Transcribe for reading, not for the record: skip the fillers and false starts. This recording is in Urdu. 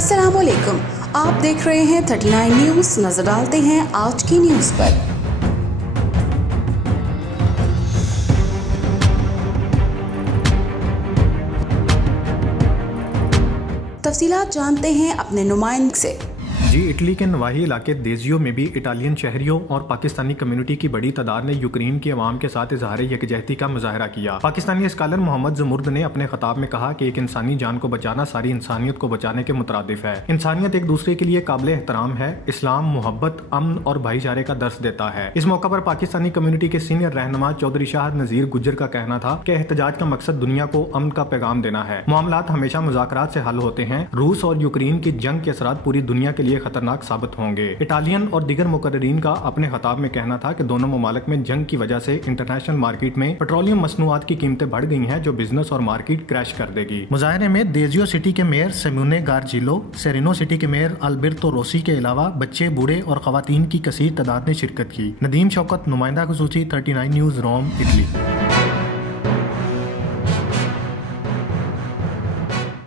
السلام علیکم، آپ دیکھ رہے ہیں 39 نیوز۔ نظر ڈالتے ہیں آج کی نیوز پر۔ تفصیلات جانتے ہیں اپنے نمائندے سے۔ جی اٹلی کے نواحی علاقے دیزیو میں بھی اٹالین شہریوں اور پاکستانی کمیونٹی کی بڑی تعداد نے یوکرین کے عوام کے ساتھ اظہار یکجہتی کا مظاہرہ کیا۔ پاکستانی اسکالر محمد زمرد نے اپنے خطاب میں کہا کہ ایک انسانی جان کو بچانا ساری انسانیت کو بچانے کے مترادف ہے۔ انسانیت ایک دوسرے کے لیے قابل احترام ہے۔ اسلام محبت، امن اور بھائی چارے کا درس دیتا ہے۔ اس موقع پر پاکستانی کمیونٹی کے سینئر رہنما چودھری شاہد نذیر گجر کا کہنا تھا کہ احتجاج کا مقصد دنیا کو امن کا پیغام دینا ہے۔ معاملات ہمیشہ مذاکرات سے حل ہوتے ہیں۔ روس اور یوکرین کی جنگ کے اثرات پوری دنیا کے لیے خطرناک ثابت ہوں گے۔ اٹالین اور دیگر مقررین کا اپنے خطاب میں کہنا تھا کہ دونوں ممالک میں جنگ کی وجہ سے انٹرنیشنل مارکیٹ میں پیٹرولیم مصنوعات کی قیمتیں بڑھ گئی ہیں، جو بزنس اور مارکیٹ کریش کر دے گی۔ مظاہرے میں دیزیو سٹی کے میئر سیمونے گارجیلو، سیرینو سٹی کے میئر البرتو روسی کے علاوہ بچے، بوڑھے اور خواتین کی کثیر تعداد نے شرکت کی۔ ندیم شوکت، نمائندہ خصوصی 39 نیوز، روم، اٹلی۔